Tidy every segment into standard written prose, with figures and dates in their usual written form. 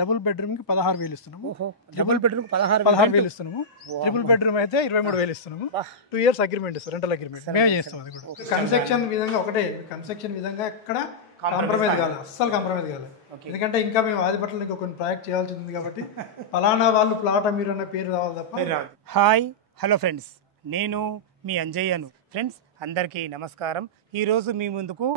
Double బెడ్రూమ్కి 16,000 ఇస్తున్నాము. Double bedroom 16,000 ఇస్తున్నాము. ట్రిపుల్ బెడ్రూమ్ అయితే 23,000 ఇస్తున్నాము. 2 years అగ్రిమెంట్ ఇస్తాం, రెంటల్ అగ్రిమెంట్ మేము చేస్తాం. అది కూడా కన్స్ట్రక్షన్ విధంగా ఒకటే, కన్స్ట్రక్షన్ విధంగా ఎక్కడ కాంప్రమైజ్ కాదు, అస్సలు కాంప్రమైజ్ కాదు. ఎందుకంటే ఇంకా మేము ఆదిపట్లలో ఇంకా కొన్ని ప్రాజెక్ట్ చేయాల్సి ఉంది కాబట్టి ఫలానా వాళ్ళు ప్లాట్ మీరు అన్న పేరు రావాలి తప్ప. హాయ్ హలో ఫ్రెండ్స్, నేను మీ అంజయ్యను. ఫ్రెండ్స్ అందరికీ నమస్కారం. ఈరోజు మీ ముందుకు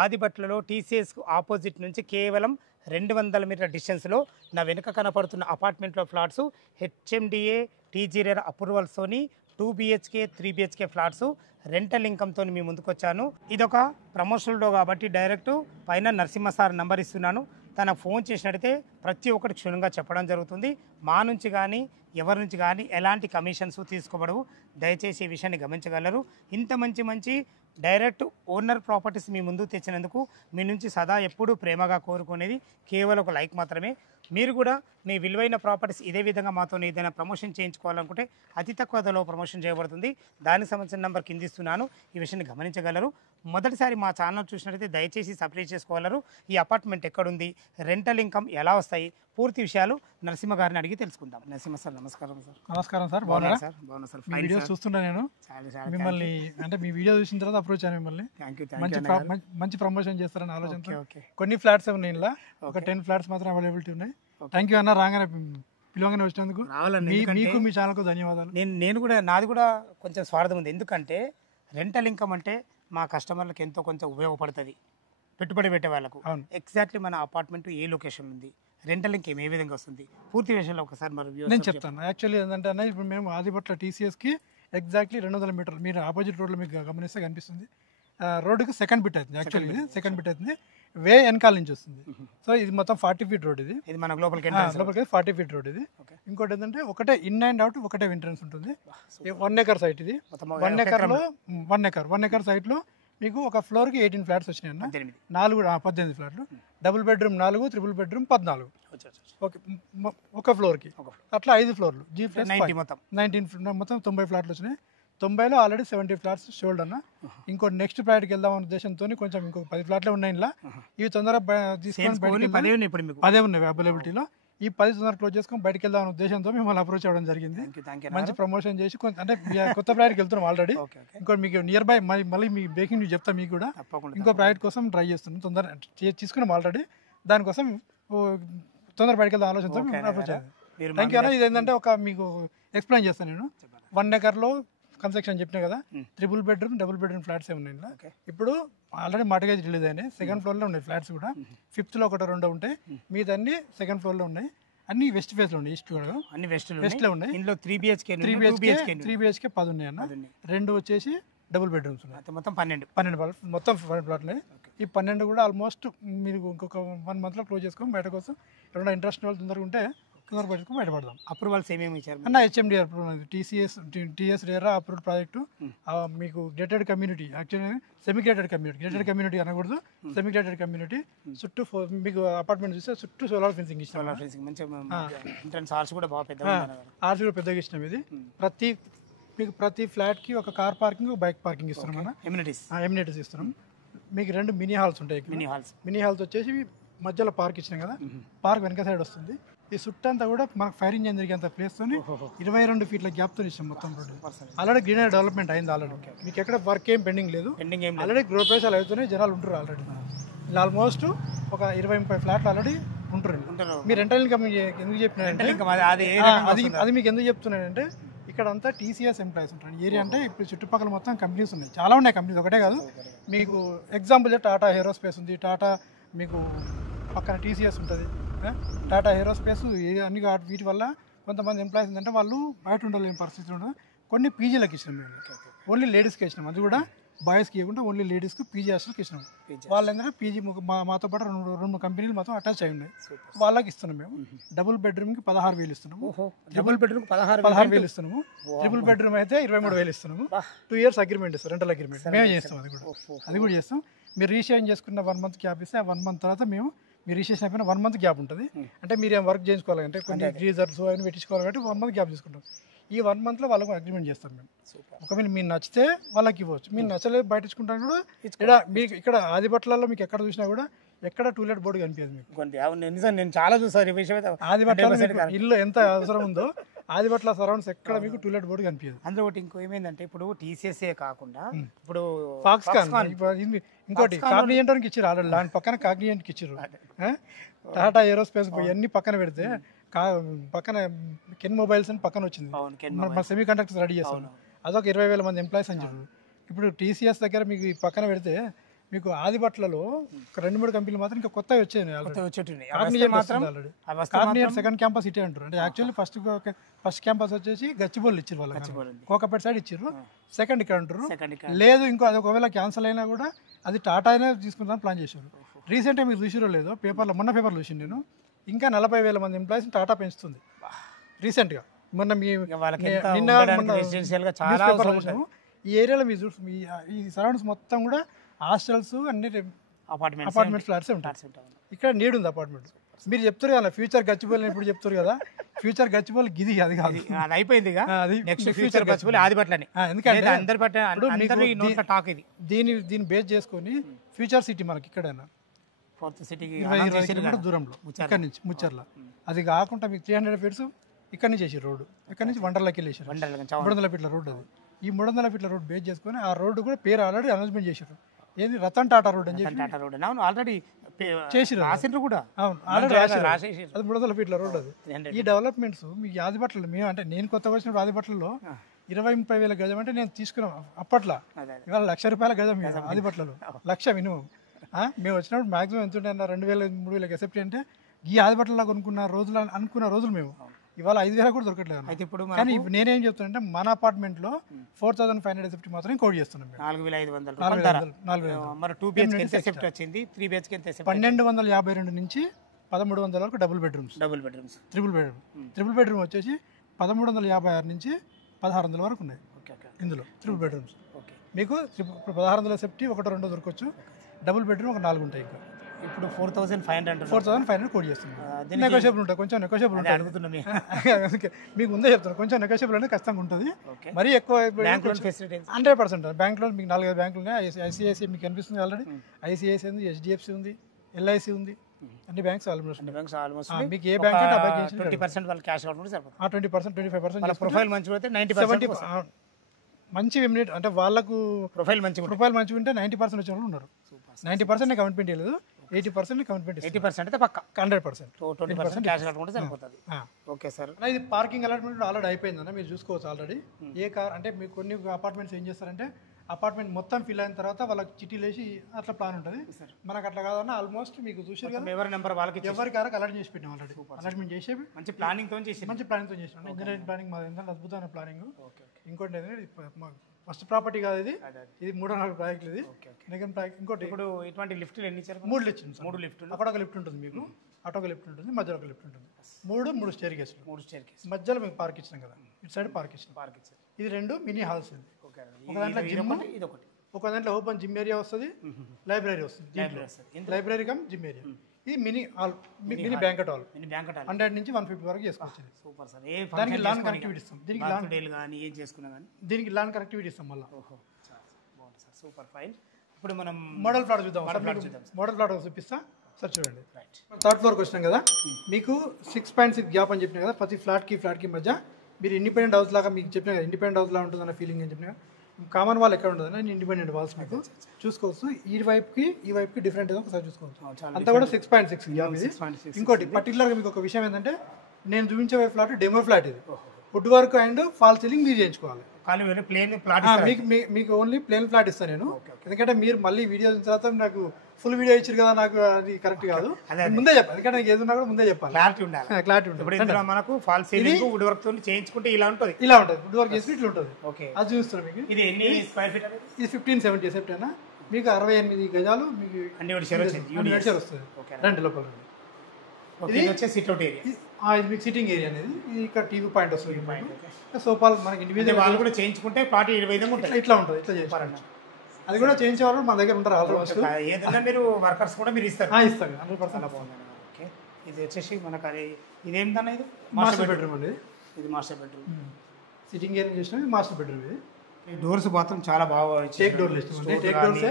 ఆదిపట్లలో టీసీఎస్ ఆపోజిట్ నుంచి కేవలం 200 మీటర్ల డిస్టెన్స్లో నా వెనుక కనపడుతున్న అపార్ట్మెంట్లో ఫ్లాట్స్ హెచ్ఎండిఏ టీజీఆర్ అప్రూవల్స్తోని 2 BHK 3 BHK ఫ్లాట్స్ రెంటల్ ఇన్కమ్తో మీ ముందుకు వచ్చాను. ఇదొక ప్రమోషనల్ డో కాబట్టి డైరెక్ట్ పైన నరసింహ సార్ నంబర్ ఇస్తున్నాను. తనకు ఫోన్ చేసినట్టయితే ప్రతి ఒక్కటి క్షుణ్ణంగా చెప్పడం జరుగుతుంది. మా నుంచి కానీ ఎవరి నుంచి కానీ ఎలాంటి కమిషన్స్ తీసుకోబడవు. దయచేసి ఈ విషయాన్ని గమనించగలరు. ఇంత మంచి డైరెక్ట్ ఓనర్ ప్రాపర్టీస్ మీ ముందు తెచ్చినందుకు మీ నుంచి సదా ఎప్పుడూ ప్రేమగా కోరుకునేది కేవలం ఒక లైక్ మాత్రమే. మీరు కూడా మీ విలువైన ప్రాపర్టీస్ ఇదే విధంగా మాతో ఏదైనా ప్రమోషన్ చేయించుకోవాలనుకుంటే అతి తక్కువ ధరలో ప్రమోషన్ చేయబడుతుంది. దానికి సంబంధించిన నెంబర్ కింద ఇస్తున్నాను. ఈ విషయాన్ని గమనించగలరు. మొదటిసారి మా ఛానల్ చూసినట్లయితే దయచేసి సబ్స్క్రైబ్ చేసుకోగలరు. ఈ అపార్ట్మెంట్ ఎక్కడుంది, రెంటల్ ఇన్కమ్ ఎలా వస్తాయి, పూర్తి విషయాలు నరసింహ గారిని అడిగి తెలుసుకుందాం. నరసింహ సార్ నమస్కారం సార్. నమస్కారం సార్, బాగున్నారా సార్? బాగున్నా సార్. వీడియోస్ చూస్తున్నా నేను మిమ్మల్ని, అంటే మీ వీడియో చూసిన తర్వాత అప్రోచ్ అయ్యాను మిమ్మల్ని. మంచి ప్రమోషన్ చేస్తారని ఆలోచన. కొన్ని ఫ్లాట్స్ ఉన్నాయి ఇలా, ఒక 10 ఫ్లాట్స్ మాత్రం అవైలబిలిటీ ఉన్నాయి. థ్యాంక్ యూ అన్న, రాగానే పిలవగానే వచ్చినందుకు మీకు మీ ఛానల్కు ధన్యవాదాలు. నేను కూడా, నాది కూడా కొంచెం స్వార్థం ఉంది. ఎందుకంటే రెంటల్ ఇన్కమ్ అంటే మా కస్టమర్లకు ఎంతో కొంచెం ఉపయోగపడుతుంది, పెట్టుబడి పెట్టే వాళ్ళకు. ఎగ్జాక్ట్లీ మన అపార్ట్మెంట్ ఏ లొకేషన్ ఉంది, రెంటల్ ఇన్కమ్ ఏ విధంగా వస్తుంది, పూర్తి విషయంలో ఒకసారి నేను చెప్తాను. యాక్చువల్లీ ఏంటంటే ఇప్పుడు మేము ఆదిపట్ల టీసీఎస్కి ఎగ్జాక్ట్లీ 200 మీటర్లు, మీరు ఆపోజిట్ రోడ్లో మీకు గమనిస్తే కనిపిస్తుంది. రోడ్డుకి సెకండ్ బిట్ అవుతుంది. యాక్చువల్లీ ఇది సెకండ్ బిట్ అవుతుంది, వే వెనకాల నుంచి వస్తుంది. సో ఇది మొత్తం 40 feet రోడ్. ఇది మన లోపలికి 40 feet రోడ్ ఇది. ఇంకోటి ఏంటంటే ఒకటే ఇన్ అండ్ అవుట్, ఒకటే ఎంట్రన్స్ ఉంటుంది. 1 acre సైట్ ఇది. 1 acre సైట్ లో మీకు ఒక ఫ్లోర్ కి 18 ఫ్లాట్స్ వచ్చినాయి అన్న. 18 ఫ్లాట్లు. Double bedroom 4, triple bedroom 14. ఒక ఫ్లోర్ కి అట్లా 5 ఫ్లోర్లు. G+19 మొత్తం 90 ఫ్లాట్లు వచ్చినాయి. 90లో ఆల్రెడీ 70 ఫ్లాట్స్ షోల్డ్ అన్న. ఇంకో నెక్స్ట్ ప్రాజెక్ట్కి వెళ్దాం అనే ఉద్దేశంతో కొంచెం ఇంకో 10 ఫ్లాట్లే ఉన్నాయి ఇలా. ఇవి తొందరగా తీసుకొని 10 ఉన్నాయి అవైలబిలిటీలో. ఈ 10 తొందరగా క్లోజ్ చేసుకొని బయటకు వెళ్దాం అనే ఉద్దేశంతో మిమ్మల్ని అప్రోచ్ అవ్వడం జరిగింది. మంచి ప్రమోషన్ చేసి అంటే కొత్త ప్రాజెక్ట్కి వెళ్తున్నాం ఆల్రెడీ. ఇంకో మీకు నియర్ బై మళ్ళీ మీ బ్రేకింగ్ న్యూస్ చెప్తాను మీకు కూడా. ఇంకో ప్రాజెక్ట్ కోసం ట్రై చేస్తున్నాం, తొందరగా తీసుకున్నాం ఆల్రెడీ. దానికోసం తొందర బయటకు వెళ్దాం ఆలోచనతో అప్రోచ్ అయ్యాను. థ్యాంక్ యూ అన్న. ఇది ఏంటంటే ఒక మీకు ఎక్స్ప్లెయిన్ చేస్తాను నేను. 1 acreలో కన్స్ట్రక్షన్ చెప్పినా కదా, triple bedroom, double bedroom flats ఉన్నాయి ఇలా. ఇప్పుడు ఆల్రెడీ మార్టిగేజ్ రిలీజ్ అయినాయి. సెకండ్ ఫ్లోర్లో ఉన్నాయి ఫ్లాట్స్ కూడా. 5th లో 1-2 ఉంటాయి, మీదన్నీ సెకండ్ ఫ్లోర్లో ఉన్నాయి. అన్ని వెస్ట్ ఫేస్ లో ఉన్నాయి. ఈస్ట్ కూడా అన్ని వెస్ట్ లో ఉన్నాయి. ఇందులో 3 BHK 10 ఉన్నాయి అన్న. 2 వచ్చేసి డబుల్ బెడ్రూమ్స్ ఉన్నాయి. మొత్తం 12 మొత్తం 12 ప్లాట్లు. ఈ 12 కూడా ఆల్మోస్ట్ మీరు ఇంకొక 1 month లో క్లోజ్ చేసుకొని బయట కోసం ఎవరైనా ఇంట్రెస్ట్ వాళ్ళు తొందరగా ఉంటే తొందరగా పెట్టుకుని బయటపడదాం. అప్రూవల్స్ ఏమేమి ఇచ్చారు అన్న? HMD approval, TS RERA approved project. మీకు gated community, actually semi gated community అనకూడదు, సెమీ గేటెడ్ కమ్యూనిటీ. చుట్టూ మీకు అపార్ట్మెంట్ చూస్తే చుట్టూ సోలార్ ఫెన్సింగ్ ఇష్టం. ఆర్సీ కూడా పెద్దగా ఇష్టం. ఇది ప్రతి ఫ్లాట్ కి ఒక కార్ పార్కింగ్, బైక్ పార్కింగ్ ఇస్తున్నాం అన్న. ఎమ్యూనిటీస్ ఇస్తున్నాం. మీకు 2 మినీ హాల్స్ ఉంటాయి. మినీ హాల్స్ వచ్చేసి మధ్యలో పార్క్ ఇచ్చినాం కదా, పార్క్ వెనక సైడ్ వస్తుంది. ఈ చుట్టంతా కూడా మనకు ఫైర్ ఇంజన్ జరిగేంత ప్లేస్ తోని 22 feet గ్యాప్ తో ఇస్తాం మొత్తం రోడ్డు. ఆల్రెడీ గ్రీనరీ డెవలప్మెంట్ అయింది ఆల్రెడీ. మీకు ఎక్కడ వర్క్ ఏం పెండింగ్ లేదు. ఆల్రెడీ గృహప్రవేశాలు అవుతున్నాయి, జనాలు ఉంటారు ఆల్రెడీ. ఆల్మోస్ట్ ఒక 20-30 ఫ్లాట్లు ఆల్రెడీ ఉంటారు. మీరు రెంటల్ ఇన్కమ్ ఎందుకు చెప్పినారంటే, అది మీకు ఎందుకు చెప్తున్నానంటే ఇక్కడ అంతా టీసీఎస్ ఎంప్లాయీస్ ఉంటారు. ఏరియా అంటే ఇప్పుడు చుట్టుపక్కల మొత్తం కంపెనీస్ ఉన్నాయి, చాలా ఉన్నాయి కంపెనీస్, ఒకటే కాదు. మీకు ఎగ్జాంపుల్ టాటా ఏరోస్పేస్ ఉంది, టాటా మీకు పక్కన టీసీఎస్ ఉంటుంది, టాటా ఏరోస్పేస్ అన్ని. వీటి వల్ల కొంతమంది ఎంప్లాయీస్ ఏంటంటే వాళ్ళు బయట ఉండలేని పరిస్థితి ఉండదు. కొన్ని పీజీలకు ఇచ్చినాం మేము, ఓన్లీ లేడీస్కి ఇచ్చినాం. అది కూడా బాయ్స్కి ఇవ్వకుండా ఓన్లీ లేడీస్కి పీజీ హాస్టల్కి ఇచ్చినాం. వాళ్ళు ఏంటంటే పీజీ మాతో పాటు 2 కంపెనీలు మాత్రం అటాచ్ అయి ఉన్నాయి, వాళ్ళకి ఇస్తున్నాం మేము. డబుల్ బెడ్రూమ్కి 16,000 ఇస్తున్నాము. డబుల్ బెడ్రూమ్ 16,000 ఇస్తున్నాము. ట్రిపుల్ బెడ్రూమ్ అయితే 23,000 ఇస్తున్నాము. 2 years అగ్రిమెంట్ ఇస్తాం, రెంటల్ అగ్రిమెంట్ మేము చేస్తాం. అది కూడా చేస్తాం. మీరు రిజిస్ట్రేషన్ చేసుకున్న 1 month గ్యాప్ ఇస్తే ఆ 1 month తర్వాత మేము మీరు రిజిస్ట్రేషన్ అయిపోయిన 1 month గ్యాప్ ఉంటుంది. అంటే మీరు ఏం వర్క్ చేయించుకోవాలి అంటే కొన్ని గ్రీజర్స్ అవన్నీ పెట్టించుకోవాలి కాబట్టి 1 month గ్యాప్ తీసుకుంటాం. ఈ 1 monthలో వాళ్ళకు అగ్రిమెంట్ చేస్తాం మేము. ఒకవేళ మీరు నచ్చితే వాళ్ళకి ఇవ్వచ్చు, మీరు నచ్చలేదు బయటించుకుంటాను కూడా. ఇక్కడ మీకు ఇక్కడ ఆదిపట్లలో మీకు ఎక్కడ చూసినా కూడా ఎక్కడ టూలెట్ బోర్డు కనిపించదు మీకు. నిజం నేను చాలా చూసాను ఈ విషయం అయితే. ఆదిబట్ల ఇల్లు ఎంత అవసరం ఉందో ఆదిబట్ల సరౌండ్స్ ఎక్కడ మీకు టూలెట్ బోర్డు కనిపించదు. అందులో ఒకటి ఇంకో ఏమైందంటే ఇప్పుడు టీసీఎస్ఏ కాకుండా ఇప్పుడు ఫాక్స్కాన్ ఇంకోటి కాగ్నిజెంట్ ఇచ్చారు ఆల్రెడీ, దాని పక్కన కాగ్నిజెంట్కి ఇచ్చారు. టాటా ఏరోస్పేస్ అన్ని పక్కన పెడితే పక్కన కెన్ మొబైల్స్ అని పక్కన వచ్చింది. మన సెమీ కండక్టర్స్ రెడీ చేస్తాం, అదొక 20,000 మంది ఎంప్లాయీస్ అని చెప్పారు. ఇప్పుడు టీసీఎస్ దగ్గర మీకు ఈ పక్కన పెడితే మీకు ఆదిబట్లలో 2-3 కంపెనీలు మాత్రం ఇంకా కొత్తవి వచ్చాయి. ఆల్రెడీ సెకండ్ క్యాంపస్ ఇటే అంటారు. అంటే యాక్చువల్లీ ఫస్ట్ క్యాంపస్ వచ్చేసి గచ్చిబౌలి ఇచ్చారు వాళ్ళకి, కోకాపేట సైడ్ ఇచ్చారు. సెకండ్ ఇక్కడ అంటారు. లేదు ఇంకో అది ఒకవేళ క్యాన్సిల్ అయినా కూడా అది టాటా అయినా తీసుకుంటామని ప్లాన్ చేశారు. రీసెంట్గా మీరు చూసిరో లేదో పేపర్లో, మొన్న పేపర్లో చూసింది నేను, ఇంకా 40,000 మంది ఎంప్లాయీస్ టాటా పెంచుతుంది రీసెంట్గా. మొన్న మీ ఈ ఏరియాలో మీరు చూసి ఈ సరౌండ్స్ మొత్తం కూడా హాస్టల్స్ అన్ని అపార్ట్మెంట్స్ ఫ్లాట్స్ ఉంటాయి. ఇక్కడ నీడ్ ఉంది అపార్ట్మెంట్. మీరు చెప్తారు కదా ఫ్యూచర్ గచ్చిబౌలి ఇప్పుడు చెప్తారు కదా, ఫ్యూచర్ గచ్చిబౌలి గిది అది కాదు, అది అయిపోయింది. ఫ్యూచర్ గచ్చిబౌలి ఆదిబట్లని. ఎందుకంటే దీన్ని బేస్ చేసుకొని ఫ్యూచర్ సిటీ మనకి ఇక్కడైనా 20 కిలోమీటర్ దూరంలో ఇక్కడ నుంచి ముచ్చర్ల. అది కాకుండా మీకు 300 ఫీట్స్ ఇక్కడ నుంచి వేసారు రోడ్డు, ఇక్కడ నుంచి వండర్లకి వెళ్ళేసారు. 300 ఫీట్ల రోడ్డు అది. ఈ 300 ఫీట్ల రోడ్ బేస్ చేసుకొని ఆ రోడ్డు కూడా పేరు ఆల్రెడీ అనౌన్స్మెంట్ చేశారు. ఏంది రతన్ టాటా రోడ్ అని చెప్పి ఆల్రెడీ చేసిరు కూడా. అవును, ఆల్రెడీ అది 300 ఫీట్ల రోడ్ అది. ఈ డెవలప్మెంట్స్ మీకు ఆదిబట్లలో మేము అంటే నేను కొత్తగా వచ్చినప్పుడు ఆదిబట్లలో 20-30 వేల గజం అంటే నేను తీసుకున్నాం అప్పట్లో. ఇవాళ ₹1,00,000 గజం ఆదిబట్లలో, 1,00,000 మినిమం. మేము వచ్చినప్పుడు మాక్సిమం ఎంత ఉంటే 2,000-3,000 ఎసెప్ట్ అంటే ఈ ఆదిబట్లలో అనుకున్న రోజులు మేము ఇవాళ 5,000 కూడా దొరకట్లేదు. అయితే ఇప్పుడు కానీ నేనేం చెప్తానంటే మన అపార్ట్మెంట్ లో 4,500 ఎసెప్ట్ మాత్రం కోడ్ చేస్తున్నాం. 1,252 నుంచి 1,300 వరకు డబుల్ బెడ్రూమ్స్. ట్రిపుల్ బెడ్రూమ్ వచ్చేసి 1,356 నుంచి 1,600 వరకు ఉన్నాయి ఇందులో ట్రిపుల్ బెడ్రూమ్స్. మీకు 1,600 ఎసెప్ట్ 1-2 దొరకవచ్చు. డబుల్ బెడ్రూమ్ ఒక 4 ఉంటాయి. ఇంకా ఇప్పుడు 4,500 కోడ్ చేస్తున్నాం. నెగోషియబుల్ ఉంటాయి, కొంచెం నెగోషియబుల్ ఉంటాయి. మీకు ముందే చెప్తాను, కొంచెం నెగోషియబుల్ అనేది ఖచ్చితంగా ఉంటుంది. మరీ ఎక్కువ 100% బ్యాంక్ లోన్ మీకు 4-5 బ్యాంకులు ఉన్నాయి. ఐసిఐసిఐ మీకు కనిపిస్తుంది ఆల్రెడీ, ఐసిఐసిఐ ఉంది, హెచ్డిఎఫ్సి ఉంది, ఎల్ఐసి ఉంది. అన్ని బ్యాంక్స్ ఆల్మోస్ట్ మీకు ఏ బ్యాంక్ అంటే ఆ బ్యాంక్ 20% వాళ్ళు క్యాష్ అవుట్ కూడా సరిపోతుంది. 20%, 25% ప్రొఫైల్ మంచిగా అయితే 90% మంచి ఇమ్యూనిటీ అంటే వాళ్ళకు ప్రొఫైల్ మంచిగా ఉంటే 90% వచ్చిన వాళ్ళు ఉన్నారు. 90% కమిట్మెంట్ లేదు, 80% కమిట్మెంట్ 80% అయితే పక్కా 100%. 20% క్యాష్ అవుట్ కూడా సరిపోతుంది. Okay sir. ఇది పార్కింగ్ అలాట్మెంట్ ఆల్రెడీ అయిపోయిందన్న, మీరు చూసుకోవచ్చు ఆల్రెడీ. ఏ కార్ అంటే మీకు కొన్ని అపార్ట్మెంట్స్ ఏం చేస్తారంటే అపార్ట్మెంట్ మొత్తం ఫిల్ అయిన తర్వాత వాళ్ళకి చిట్టీలు వేసి అట్లా ప్లాన్ ఉంటుంది. మనకు అట్లా కాదన్న ఆల్మోస్ట్ మీకు చూసారు కదా, ఎవరి నెంబర్ వాళ్ళకి ఎవరి కారకు అలాట్ చేసి పెట్టాం ఆల్రెడీ. అలాట్మెంట్ చేసి మంచి ప్లానింగ్ తో చేసాం. ఇంజనీరింగ్ ప్లానింగ్ మాది ఎంత అద్భుతమైన ప్లానింగ్. ఇంకోటి ఫస్ట్ ప్రాపర్టీ కాదు ఇది 3-4 ప్రాజెక్టులు. ఇది ఇంకోటి ఇప్పుడు ఇటువంటి లిఫ్ట్లు ఎన్ని ఇచ్చారు? 3 లిఫ్ట్లు. 3 లిఫ్ట్లు. అక్కడ ఒక లిఫ్ట్ ఉంటుంది మీకు, అటు ఒక లిఫ్ట్ ఉంటుంది, మధ్యలో ఒక లిఫ్ట్ ఉంటుంది. 3 స్టేర్ కేసులు. 3 స్టేర్ కేసు మధ్యలో మీకు పార్క్ ఇచ్చినాం కదా, ఇటు సైడ్ పార్క్ ఇచ్చారు. ఇది 2 మినీ హాల్స్. ఒక దాంట్లో జిమ్, ఒక దాంట్లో ఓపెన్ జిమ్ ఏరియా వస్తుంది, లైబ్రరీ వస్తుంది. Library cum gym area. ఇది mini hall, mini banquet hall. 100 నుంచి 150 వరకు చేసుకోవచ్చు. Super sir. దానికి లాన్ కనెక్టివిటీ ఇస్తాం. దీనికి లాన్ కనెక్టివిటీ ఇస్తాం మళ్ళీ. Super fine. ఇప్పుడు మనం మోడల్ ఫ్లాట్ చూద్దాం. మోడల్ ఫ్లాట్ చూపిస్తా సార్, చూడండి. 3rd ఫ్లోర్కి వచ్చినాం కదా, మీకు 6.6 గ్యాప్ అని చెప్పినా కదా. ప్రతి ఫ్లాట్కి మధ్య మీరు ఇండిపెండెంట్ హౌస్ లాగా మీకు చెప్పిన కదా, ఇండిపెండెంట్ హౌస్ లాగా ఉంటుందన్న ఫీలింగ్ అని చెప్పిన. కామన్ వాల్ ఎక్కడ ఉంటుంది అని ఇండిపెండెంట్ వాల్స్ మీకు చూసుకోవచ్చు. ఈ వైపుకి డిఫరెంట్ ఏదో ఒకసారి చూసుకోవచ్చు. అంతా కూడా 6.6 గ్యాప్ ఇది. ఇంకోటి పర్టికులర్గా మీకు ఒక విషయం ఏంటంటే, నేను చూపించే ఫ్లాట్ డెమో ఫ్లాట్. ఇది wood work and fall ceiling మీరు చేయించుకోవాలి. మీకు ఓన్లీ ప్లేన్ ఫ్లాట్ ఇస్తాను నేను, ఎందుకంటే మీరు మళ్ళీ వీడియో తర్వాత నాకు ఫుల్ వీడియో ఇచ్చారు కదా, నాకు అది కరెక్ట్ కాదు. ముందే చెప్పాలి, ఎందుకంటే నాకు ఏది ఉన్నా కూడా ముందే చెప్పాలి. క్లారిటీ ఉంటుంది. మనకు ఫాల్ సీలింగ్ వుడ్ వర్క్ తో చేయించుకుంటే ఇలా ఉంటుంది. వుడ్ వర్క్ చేసి ఇట్లా ఉంటుంది. అది చూస్తున్నాను మీకు. ఇది ఎన్ని స్క్వేర్ ఫీట్? ఇది 1570 సెప్ట్ అయినా మీకు 68 గజాలు మీకు వస్తుంది. రండి లోపల. ఇది మీకు సిట్టింగ్ ఏరియా అనేది. ఇక్కడ టీవీ పాయింట్ వస్తుంది. సోఫాలు మనకి ఇండివిజువల్ వాళ్ళు కూడా చేయించుకుంటే ప్లాట్ 20 ఉంటుంది. ఇట్లా ఉంటుంది. ఇట్లా చేస్తారండి. అది కూడా చేయించే వాళ్ళు మన దగ్గర ఉంటారు ఆల్మోస్ట్. ఏదైనా మీరు వర్కర్స్ కూడా మీరు ఇస్తారు? ఇస్తాను 100%. ఓకే. ఇది వచ్చేసి మనకు అది ఇదేంటన్నా, ఇది మాస్టర్ బెడ్రూమ్ అండి. ఇది మాస్టర్ బెడ్రూమ్. సిట్టింగ్ ఏరియా చేసిన మాస్టర్ బెడ్రూమ్. ఇది డోర్స్ మాత్రం చాలా బాగా టేక్ డోర్లు ఇస్తాం. టేక్ డోర్స్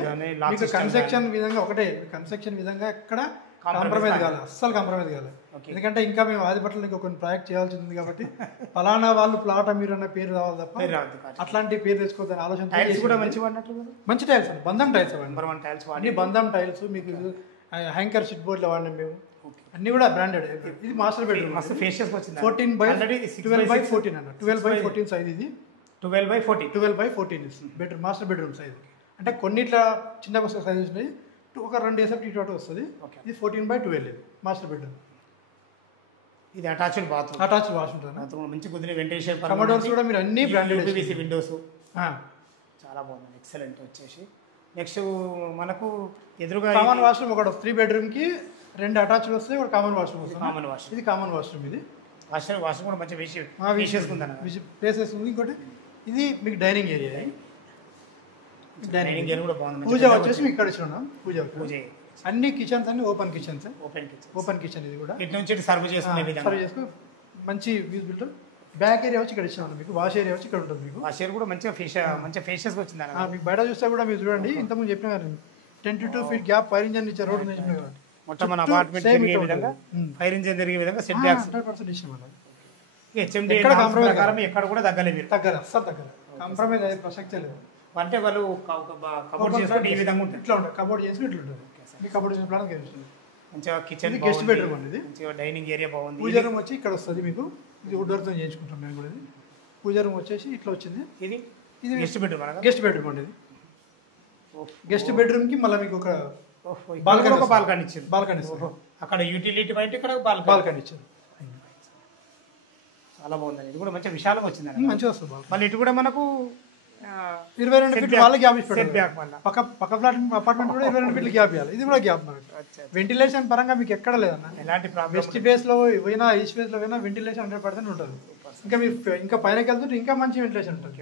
మీకు కన్స్ట్రక్షన్ విధంగా ఒకటే, కన్స్ట్రక్షన్ విధంగా ఎక్కడ కాంప్రమైజ్ కావాలి, అస్సలు కాంప్రమైజ్ కావాలి. ఎందుకంటే ఇంకా మేము ఆదిపట్ల ఇంకా కొన్ని ప్రాజెక్ట్ చేయాల్సి ఉంది కాబట్టి ఫలానా వాళ్ళు ప్లాట్ మీరు అన్న పేరు రావాలి తప్ప అట్లాంటి పేరు తెచ్చుకోవద్దని ఆలోచన. మంచి టైల్స్ అండి, బంధం టైల్స్ అన్ని బంధం టైల్స్. మీకు హ్యాంకర్ షీట్ బోర్డ్లో వాడినాం మేము, అన్ని కూడా బ్రాండెడ్. ఇది మాస్టర్ బెడ్రూమ్ 14/12/14 అన్న, 12/14 సైజ్. ఇది 12/14 బెడ్రూమ్, మాస్టర్ బెడ్రూమ్ సైజ్. అంటే కొన్నిట్లా చిన్న సైజ్ ఉన్నాయి, ఒక 2 SFT టోటల్ వస్తుంది. ఇది 14/12 ఇది మాస్టర్ బెడ్రూమ్. ఇది అటాచ్డ్ బాత్రూమ్, అటాచ్డ్ వాష్ ఉంటుంది. మంచి కుదిరి వెంటిలేషన్, కమోడోర్స్ కూడా మీరు అన్ని బ్రాండెడ్ PVC విండోస్ చాలా బాగుంది, ఎక్సలెంట్. వచ్చేసి నెక్స్ట్ మనకు ఎదురుగా కామన్ వాష్రూమ్ ఒకటి 3 బెడ్రూమ్కి 2 అటాచ్డ్ వస్తాయి, ఒక కామన్ వాష్రూమ్ వస్తుంది. కామన్ వాష్రూమ్, ఇది కామన్ వాష్రూమ్. ఇది వాష్రూమ్ కూడా మంచి ప్లేసెస్ ఉంది. ఇంకోటి ఇది మీకు డైనింగ్ ఏరియా. డైనింగ్ ఏరియా కూడా బాగుంది. పూజ వచ్చేసి మీకు ఇక్కడ ఇచ్చున్నాం. పూజ అన్ని కిచెన్స్ అన్ని ఓపెన్ కిచెన్స్, ఓపెన్ కిచెన్. ఇది కూడా ఇటు నుంచి సర్వ్ చేసుకునే సర్వ్ చేసుకో, మంచి విజిబిలిటీ. బ్యాక్ ఏరియా వచ్చి ఇక్కడ ఇచ్చాను మీకు, వాష్ ఏరియా వచ్చి ఇక్కడ ఉంటుంది. మీకు వాష్ ఏరియా కూడా మంచిగా మంచిగా ఫేషియస్ వచ్చింది. మీకు బయట చూస్తే కూడా మీరు చూడండి, ఇంతకుముందు చెప్పిన 10 to 2 feet gap fire engine ఇచ్చే రోడ్ చెప్పిన కదా. మొత్తం మన అపార్ట్మెంట్ తిరిగే విధంగా, ఫైర్ ఇంజన్ తిరిగే విధంగా సెట్ బ్యాక్స్ 100% ఇచ్చాం మనం. HMD ఎక్కడ కాంప్రమైజ్ ప్రకారం ఎక్కడ కూడా తగ్గలేదు, అస్సలు తగ్గలేదు. కాంప్రమైజ్ అయ్యే ప్రసక్తే లేదు. అంటే వాళ్ళు కబోర్డ్ చేసుకుంటే ఈ విధంగా ఉంటుంది, ఇట్లా ఉంటుంది. కబోర్డ్ చేసి ఇట్లా ఉంటుంది. మీ కబోర్డ్ చేసిన ప్లాన్ మంచిగా కిచెన్, గెస్ట్ బెడ్రూమ్ అండి. ఇది మంచిగా డైనింగ్ ఏరియా బాగుంది. పూజ రూమ్ వచ్చి ఇక్కడ వస్తుంది మీకు. ఇది వుడ్ వర్క్తో చేయించుకుంటాం మేము కూడా. ఇది పూజ రూమ్ వచ్చేసి ఇట్లా వచ్చింది. ఇది గెస్ట్ బెడ్రూమ్, గెస్ట్ బెడ్రూమ్ అండి. ఇది గెస్ట్ బెడ్రూమ్ కి మళ్ళీ మీకు ఒక బాల్కనీ ఇచ్చింది. బాల్కనీ అక్కడ యూటిలిటీ బయట, ఇక్కడ బాల్కనీ ఇచ్చింది. చాలా బాగుందండి. ఇది కూడా మంచిగా విశాలంగా వచ్చింది, మంచిగా వస్తుంది. మళ్ళీ ఇటు కూడా మనకు 22 feet వాళ్ళకి గ్యాప్ ఇచ్చారు. పక్క ఫ్లాట్ అపార్ట్మెంట్ కూడా 22 feet గ్యాప్ ఇవ్వాలి. ఇది కూడా గ్యాప్ మనకి. వెంటిలేషన్ పరంగా మీకు ఎక్కడ లేదన్న, ఎలాంటి ప్రాబ్లం. వెస్ట్ ఫేస్ లో పోయినా ఈస్ట్ ఫేస్ లో పోయినా వెంటిలేషన్ 100% ఉంటుంది. ఇంకా మీరు ఇంకా పైనకి వెళ్తుంటే ఇంకా మంచి వెంటిలేషన్ ఉంటుంది.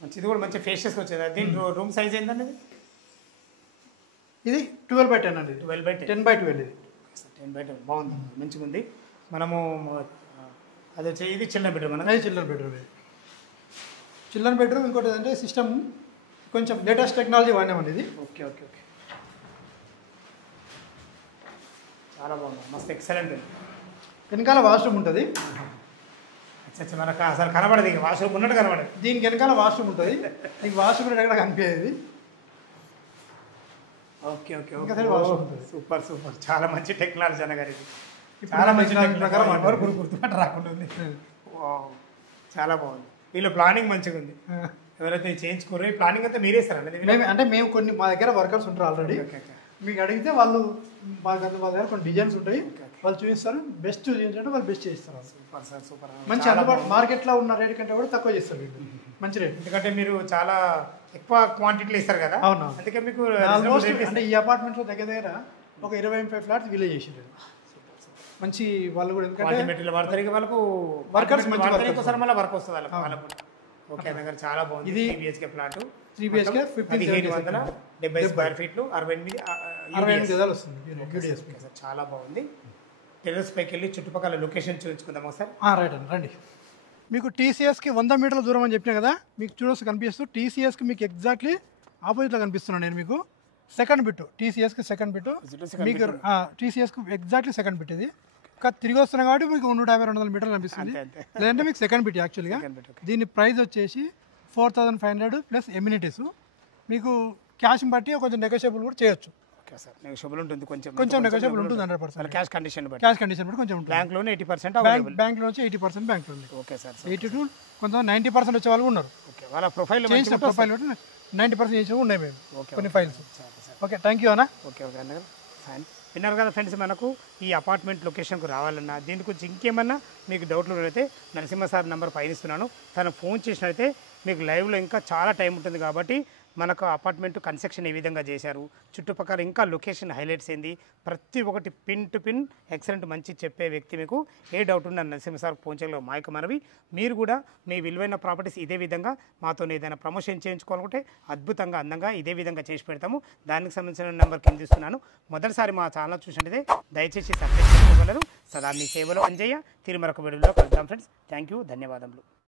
మంచి, ఇది కూడా మంచి ఫేషియస్ వచ్చేది. దీని రూమ్ సైజ్ ఏంటండి? ఇది 12/10 అండి. 10/12 ఇది 10/10 బాగుంది, మంచిగా ఉంది. మనము అది వచ్చి ఇది చిల్డ్రన్ బెడ్రూమ్ అన్నది. Children bedroom, children bedroom. ఇంకోటి ఏంటంటే సిస్టమ్ కొంచెం లేటెస్ట్ టెక్నాలజీ వాడినామండి ఇది. ఓకే ఓకే ఓకే, చాలా బాగుంది, మస్తు ఎక్సలెంట్. వెనకాల వాష్రూమ్ ఉంటుంది. మనకు అసలు కనబడదు, ఇక వాష్రూమ్ ఉన్నట్టు కనబడదు. దీనికి వెనకాల వాష్రూమ్ ఉంటుంది. నీకు వాష్రూమ్ ఎక్కడ కనిపించేది. ఓకే ఓకే, సూపర్ సూపర్, చాలా మంచి టెక్నాలజీ అన్నగారు. ఇది చాలా మంచి ప్రకారం గుర్తుపట్ట రాకుండా ఉంది. చాలా బాగుంది. వీళ్ళు ప్లానింగ్ మంచిగా ఉంది. ఎవరైతే చేయించుకోరు, ఈ ప్లానింగ్ అంతా మీరే సార్ అంటే మేము కొన్ని మా దగ్గర వర్కర్స్ ఉంటారు ఆల్రెడీ. మీకు అడిగితే వాళ్ళ దగ్గర కొన్ని డిజైన్స్ ఉంటాయి, వాళ్ళు చూపిస్తారు. బెస్ట్ చూపించంటే వాళ్ళు బెస్ట్ చేస్తారు. Super sir, super. మంచి అందుబాటు మార్కెట్లో ఉన్న రేట్ కంటే కూడా తక్కువ చేస్తారు వీళ్ళు, మంచి రేట్. ఎందుకంటే మీరు చాలా ఎక్కువ క్వాంటిటీలో ఇస్తారు కదా. అవును, అందుకే మీకు ఆల్మోస్ట్ అంటే ఈ అపార్ట్మెంట్లో దగ్గర దగ్గర ఒక 25 ఫ్లాట్స్ వీలే చేసారు. మంచి వాళ్ళు కూడా, ఎందుకంటే మెటీరియల్ వాడతారు, వాళ్ళకు వర్కర్స్ మంచి మళ్ళీ వర్క్ వస్తుంది వాళ్ళకు. ఓకే దగ్గర చాలా బాగుంది. 3 BHK ప్లాట్, 3 BHK 1770 స్క్వేర్ ఫీట్లు, 68 గదాలు వస్తుంది. చాలా బాగుంది. టెర్రస్ పైకి వెళ్ళి చుట్టుపక్కల లొకేషన్ చూపించుకుందాం ఒకసారి. రైట్ అండి, రండి. మీకు TCSకి 100 మీటర్ల దూరం అని చెప్పినా కదా, మీకు చూడొచ్చు కనిపిస్తూ. TCSకి మీకు ఎగ్జాక్ట్లీ ఆపోజిట్లో కనిపిస్తున్నాను నేను మీకు. సెకండ్ బిట్, TCSకి సెకండ్ బిట్ మీకు. TCSకి ఎగ్జాక్ట్లీ సెకండ్ బిట్. ఇది తిరిగి వస్తున్నాం కాబట్టి మీకు 150-200 మీటర్లు కనిపిస్తుంది. లేదంటే మీకు సెకండ్ బిట్ యాక్చువల్గా. దీని ప్రైస్ వచ్చేసి 4500 ప్లస్ ఎమ్యూనిటీస్. మీకు క్యాష్ బట్టి కొంచెం నెగోషియబుల్ కూడా చేయొచ్చు. నెగోషియబుల్ ఉంటుంది, కొంచెం నెగోషియబుల్ ఉంటుంది. 100% క్యాష్ కండిషన్ బట్టి కొంచెం ఉంటుంది. బ్యాంక్ లోన్ 80%, బ్యాంక్ లో 80% bank loan. Okay sir, 80 to కొంచెం 90% వచ్చే వాళ్ళు ఉన్నారు. ఓకే, వాళ్ళ ప్రొఫైల్ 90% చేసి ఉన్నాయి మేము కొన్ని ఫైల్స్. ఓకే, థ్యాంక్ యూ అన్న. ఓకే ఓకే అన్న, ఫైన్. విన్నారు కదా ఫ్రెండ్స్, మనకు ఈ అపార్ట్మెంట్ లొకేషన్కు రావాలన్నా దీని గురించి ఇంకేమన్నా మీకు డౌట్లు అయితే నరసింహ సార్ నెంబర్ పైన ఇస్తున్నాను. తను ఫోన్ చేసినట్లయితే మీకు లైవ్లో ఇంకా చాలా టైం ఉంటుంది కాబట్టి మనకు అపార్ట్మెంట్ కన్స్ట్రక్షన్ ఏ విధంగా చేశారు, చుట్టుపక్కల ఇంకా లొకేషన్ హైలైట్స్ ఏంది, ప్రతి ఒక్కటి పిన్ టు పిన్ ఎక్సలెంట్ మంచి చెప్పే వ్యక్తి. మీకు ఏ డౌట్ ఉన్నా నరసింహ సార్ ఫోన్ చేయగల మాయక మనవి. మీరు కూడా మీ విలువైన ప్రాపర్టీస్ ఇదే విధంగా మాతో ఏదైనా ప్రమోషన్ చేయించుకోవాలనుకుంటే అద్భుతంగా అందంగా ఇదే విధంగా చేసి పెడతాము. దానికి సంబంధించిన నెంబర్ కింద ఇస్తున్నాను. మొదటిసారి మా ఛానల్ చూసినట్లయితే దయచేసి సబ్స్క్రైబ్ చేసుకోగలరు. సదా మీ సేవలో అంజయ్య. తిరుమరొక వీడియోలో కలుద్దాం ఫ్రెండ్స్. థ్యాంక్ యూ, ధన్యవాదములు.